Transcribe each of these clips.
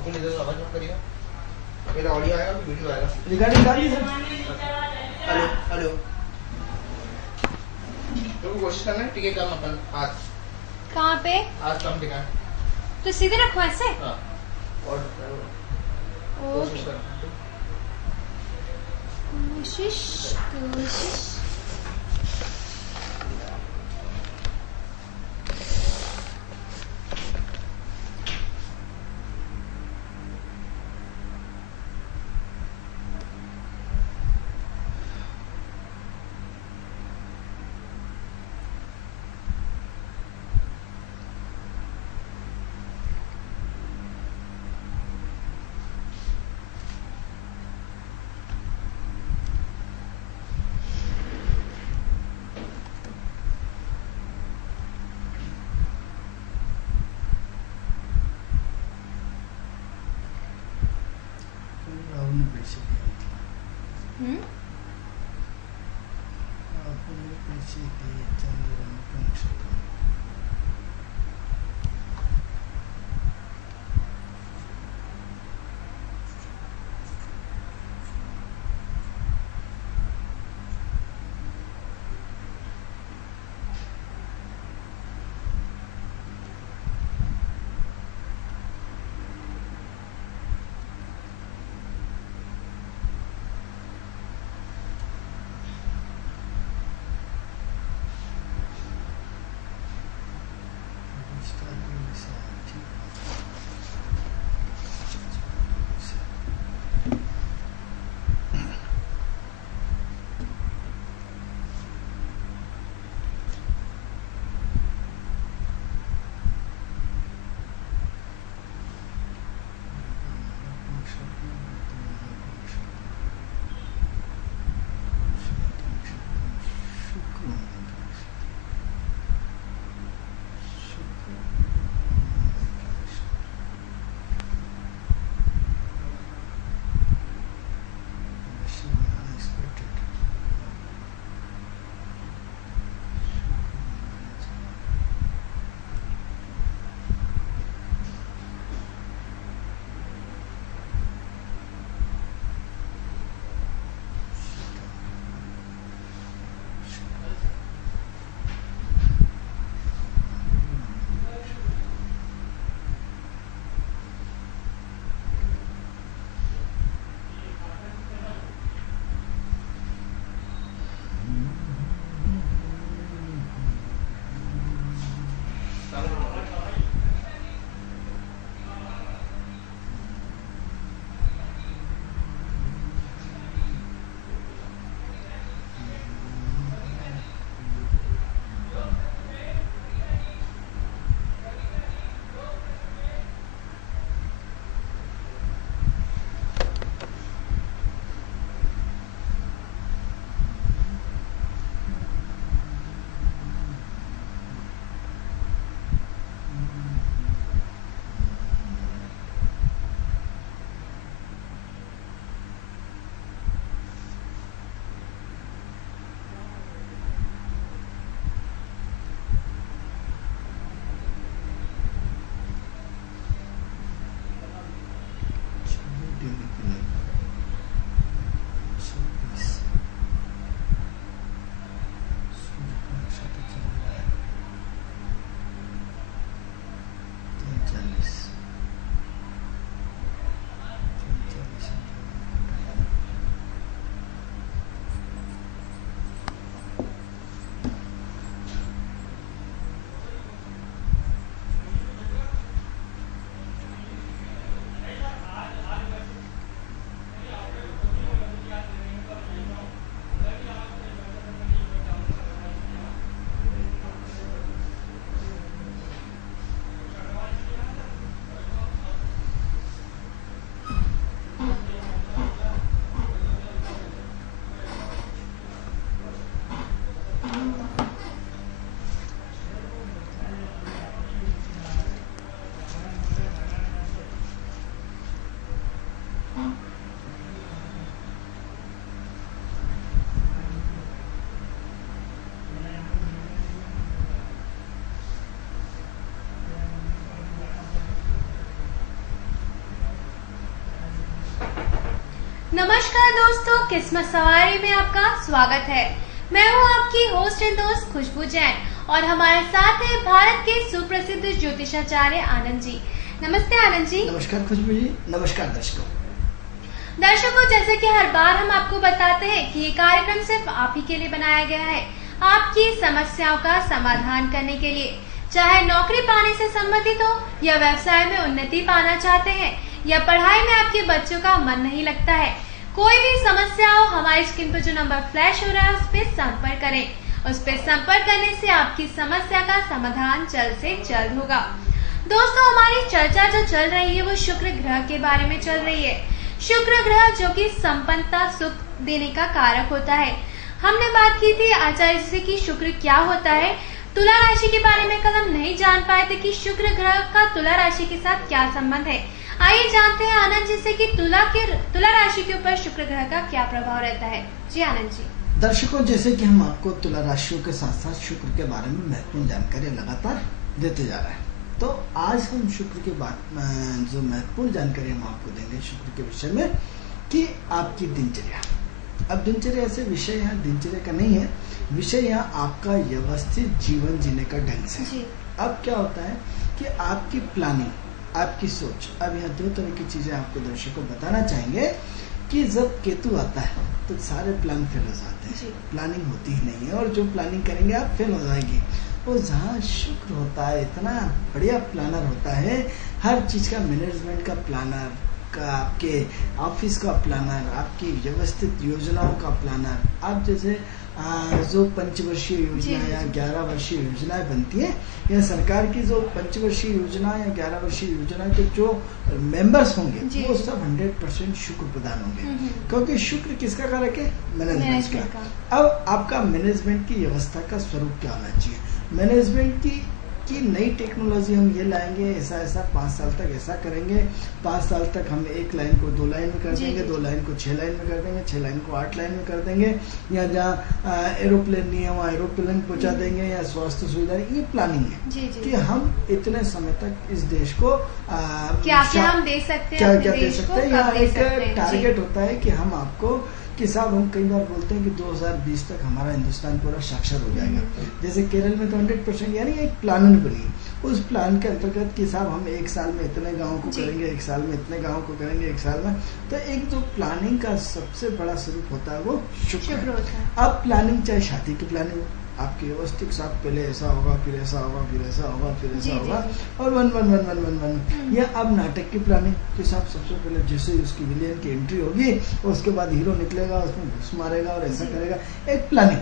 बिल्कुल इधर आवाज मत करिएगा, पहले ऑडियो आएगा फिर वीडियो आएगा। रिकॉर्डिंग कर ली सर। हेलो हेलो, तो कोशिश करना है टिके कम अपन हाथ कहाँ पे? हाथ कम टिका, तो सीधे रखो ऐसे। हाँ और कोशिश करना, कोशिश कोशिश। राहुल ने पैसे दिए, राहुल ने पैसे दिए चंद्रन को नक्षत्र। नमस्कार दोस्तों, किस्मत सवारी में आपका स्वागत है। मैं हूं आपकी होस्ट एंड दोस्त खुशबू जैन और हमारे साथ है भारत के सुप्रसिद्ध ज्योतिषाचार्य आनंद जी। नमस्ते आनंद जी। नमस्कार खुशबू जी। नमस्कार दर्शकों, जैसे कि हर बार हम आपको बताते हैं कि ये कार्यक्रम सिर्फ आप ही के लिए बनाया गया है, आपकी समस्याओं का समाधान करने के लिए। चाहे नौकरी पाने से संबंधित हो या व्यवसाय में उन्नति पाना चाहते हैं या पढ़ाई में आपके बच्चों का मन नहीं लगता है, कोई भी समस्या हो, हमारी स्क्रीन पर जो नंबर फ्लैश हो रहा है उस पर संपर्क करें। उस पर संपर्क करने से आपकी समस्या का समाधान जल्द से जल्द होगा। दोस्तों, हमारी चर्चा जो चल रही है वो शुक्र ग्रह के बारे में चल रही है। शुक्र ग्रह जो कि संपन्नता, सुख देने का कारक होता है। हमने बात की थी आचार्य जी की शुक्र क्या होता है। तुला राशि के बारे में कल हम नहीं जान पाए थे कि शुक्र ग्रह का तुला राशि के साथ क्या संबंध है। आइए जानते हैं आनंद जी से कि तुला राशि के ऊपर शुक्र ग्रह का क्या प्रभाव रहता है। जी आनंद जी। दर्शकों, जैसे कि हम आपको तुला राशियों के साथ साथ शुक्र के बारे में महत्वपूर्ण जानकारी लगातार देते जा रहे हैं, तो आज हम शुक्र के बाद जो महत्वपूर्ण जानकारी हम आपको देंगे शुक्र के विषय में कि आपकी दिनचर्या। अब दिनचर्या ऐसे विषय यहाँ दिनचर्या का नहीं है, विषय यहाँ आपका व्यवस्थित जीवन जीने का ढंग से। अब क्या होता है कि आपकी प्लानिंग, आपकी सोच। अब यहाँ दो तरह की चीजें आपको दर्शकों को बताना चाहेंगे कि जब केतु आता है तो सारे प्लान फेल हो जाते हैं, प्लानिंग होती ही नहीं है और जो प्लानिंग करेंगे आप फेल हो जाएगी। और जहाँ शुक्र होता है, इतना बढ़िया प्लानर होता है, हर चीज का मैनेजमेंट का प्लानर का, आपके ऑफिस का प्लानर, आपकी व्यवस्थित योजनाओं का प्लानर। आप जैसे जो पंचवर्षीय योजना या 11 वर्षीय योजनाएं बनती है या सरकार की जो पंचवर्षीय योजना या 11 वर्षीय योजना के जो मेंबर्स होंगे वो सब 100% शुक्र प्रदान होंगे, क्योंकि शुक्र किसका कारक है? मैनेजमेंट का। अब आपका मैनेजमेंट की व्यवस्था का स्वरूप क्या होना चाहिए? मैनेजमेंट की नई टेक्नोलॉजी हम ये लाएंगे, ऐसा 5 साल तक ऐसा करेंगे, 5 साल तक हम 1 लाइन को 2 लाइन में कर देंगे, 2 लाइन को 6 लाइन में कर देंगे, 6 लाइन को 8 लाइन में कर देंगे, या जहाँ एरोप्लेन नहीं है वहाँ एरोप्लेन पहुँचा देंगे, या स्वास्थ्य सुविधा। ये प्लानिंग है कि हम इतने समय तक इस देश को क्या हम दे सकते हैं, क्या दे सकते हैं, या एक टारगेट होता है कि हम आपको कि साहब हम कई बार बोलते हैं कि 2020 तक हमारा हिंदुस्तान पूरा साक्षर हो जाएगा। जैसे केरल में तो 100%, यानी एक प्लान बनी, उस प्लान के अंतर्गत कि साहब हम 1 साल में इतने गाँव को करेंगे, 1 साल में इतने गाँव को करेंगे, 1 साल में। तो एक जो प्लानिंग का सबसे बड़ा स्वरूप होता है वो शुक्र होता है। अब प्लानिंग चाहे शादी की प्लानिंग आपकी व्यवस्थित, साथ पहले ऐसा होगा, फिर ऐसा होगा, फिर ऐसा होगा, फिर ऐसा होगा, और वन। या अब नाटक की प्लानिंग कि साहब सबसे पहले जैसे उसकी विलेन की एंट्री होगी उसके बाद हीरो निकलेगा, उसमें घुस मारेगा और ऐसा करेगा। एक प्लानिंग,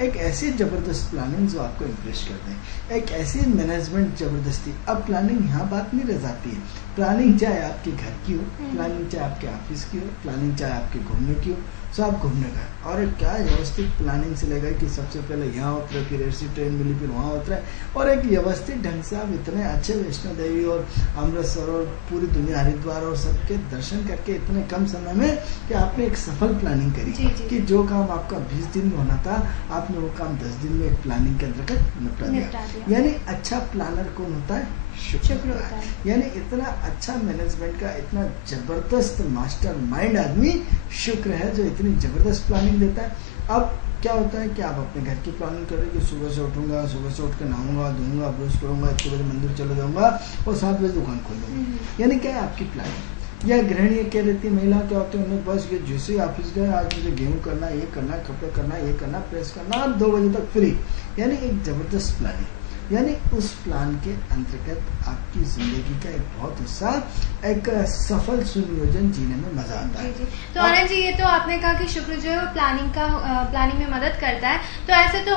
एक ऐसी जबरदस्त प्लानिंग जो आपको इम्प्रेस कर दे, एक ऐसी मैनेजमेंट जबरदस्ती। अब प्लानिंग यहाँ बात नहीं रह जाती है, प्लानिंग चाहे आपके घर की हो, प्लानिंग चाहे आपके ऑफिस की हो, प्लानिंग चाहे आपके घूमने की हो, सब घूमने का। और क्या व्यवस्थित प्लानिंग से लगा कि सबसे पहले यहाँ उतरे, फिर ऐसी ट्रेन मिली, फिर वहाँ उतरे, और एक व्यवस्थित ढंग से आप इतने अच्छे वैष्णो देवी और अमृतसर और पूरी दुनिया, हरिद्वार और सबके दर्शन करके इतने कम समय में कि आपने एक सफल प्लानिंग करी कि जो काम आपका 20 दिन में होना था आपने वो काम 10 दिन में एक प्लानिंग के अंतर्गत निपटा दिया। यानी अच्छा प्लानर कौन होता है? शुक्र होता है। यानी इतना अच्छा मैनेजमेंट का इतना जबरदस्त मास्टर माइंड आदमी शुक्र है, जो इतनी जबरदस्त प्लानिंग देता है। अब क्या होता है कि आप अपने घर की प्लानिंग करें कि सुबह से उठूंगा, सुबह से उठ कर नहाऊंगा, धोऊंगा, ब्रश करूंगा, 1 बजे मंदिर चले जाऊंगा और 7 बजे दुकान खोलूंगा। यानी क्या है आपकी प्लानिंग। या गृहिणी क्या रहती है, महिला क्या होती है, उन्हें बस ये जैसे ऑफिस गए, आज मुझे गेहूं करना, ये करना, कपड़े करना, ये करना, प्रेस करना, और 2 बजे तक फ्री। यानी एक जबरदस्त प्लानिंग। यानी उस प्लान के अंतर्गत आपकी जिंदगी का एक बहुत हिस्सा, एक सफल सुनियोजन जीने में मजा आता है। तो आनंद जी, ये तो आपने कहा कि शुक्र जो है वो प्लानिंग में मदद करता है, तो ऐसे तो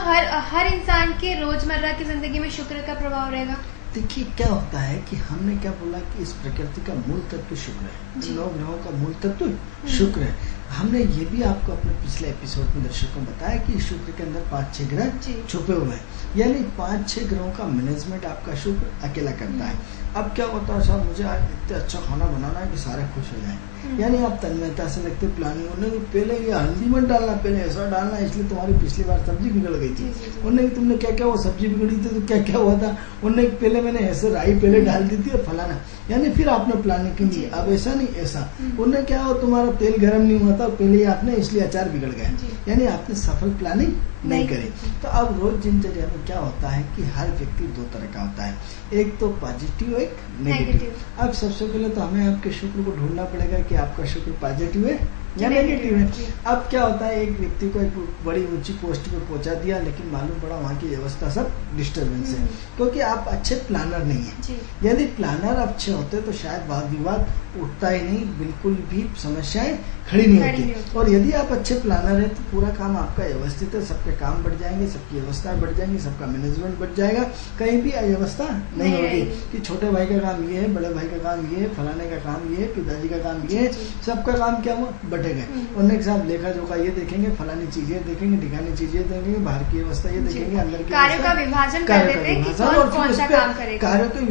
हर इंसान के रोजमर्रा की जिंदगी में शुक्र का प्रभाव रहेगा। देखिए क्या होता है कि हमने क्या बोला कि इस प्रकृति का मूल तत्व शुक्र है, 9 ग्रहों का मूल तत्व शुक्र है। हमने ये भी आपको अपने पिछले एपिसोड में दर्शकों को बताया कि शुक्र के अंदर 5-6 ग्रह छुपे हुए हैं, यानी 5-6 ग्रहों का मैनेजमेंट आपका शुक्र अकेला करता है। अब क्या होता है, साहब मुझे आज इतना अच्छा खाना बनाना है कि सारे खुश हो जाए, यानी आप तन्मयता से लगते प्लानिंग होने कि पहले ये हल्दी मत डालना, पहले ऐसा डालना, इसलिए तुम्हारी पिछली बार सब्जी बिगड़ गई थी। उन्होंने तुमने क्या क्या वो सब्जी बिगड़ी थी तो क्या क्या हुआ था, उन्होंने पहले मैंने ऐसे राई पहले डाल दी थी और फलाना, यानी फिर आपने प्लानिंग की नहीं। अब ऐसा नहीं, ऐसा उन्हें क्या हो, तुम्हारा तेल गर्म नहीं हुआ था पहले ही आपने, इसलिए अचार बिगड़ गया, यानी आपने सफल प्लानिंग नहीं करी। तो अब रोज दिनचर्या में क्या होता है कि हर व्यक्ति दो तरह का होता है, एक तो पॉजिटिव, एक नेगेटिव। अब सबसे पहले तो हमें आपके शुक्र को ढूंढना पड़ेगा कि आपका शुक्र पॉजिटिव है या नेगेटिव है। अब क्या होता है, एक व्यक्ति को एक बड़ी ऊंची पोस्ट पे पहुंचा दिया, लेकिन मालूम पड़ा वहाँ की व्यवस्था सब डिस्टर्बेंस है, क्योंकि आप अच्छे प्लानर नहीं है। यदि प्लानर अच्छे होते तो शायद वाद विवाद उठता ही नहीं, बिल्कुल भी समस्याएं खड़ी नहीं होती। और यदि आप अच्छे प्लानर है तो पूरा काम आपका व्यवस्थित है, सबके काम बढ़ जाएंगे, सबकी व्यवस्था बढ़ जाएंगी, सबका मैनेजमेंट बढ़ जाएगा, कहीं भी अव्यवस्था नहीं होगी कि छोटे भाई का काम ये है, बड़े भाई का काम ये है, फलाने का काम ये है, पिताजी का काम ये है, सबका काम क्या हुआ, बटे गए। उन्होंने साहब लेखा जोखा ये देखेंगे, फलानी चीजें देखेंगे, ठिकानी चीजें देखेंगे, बाहर की व्यवस्था ये देखेंगे, अंदर की कार्यों का विभाजन कर देते हैं कि कौन सा काम करेगा। कार्यों के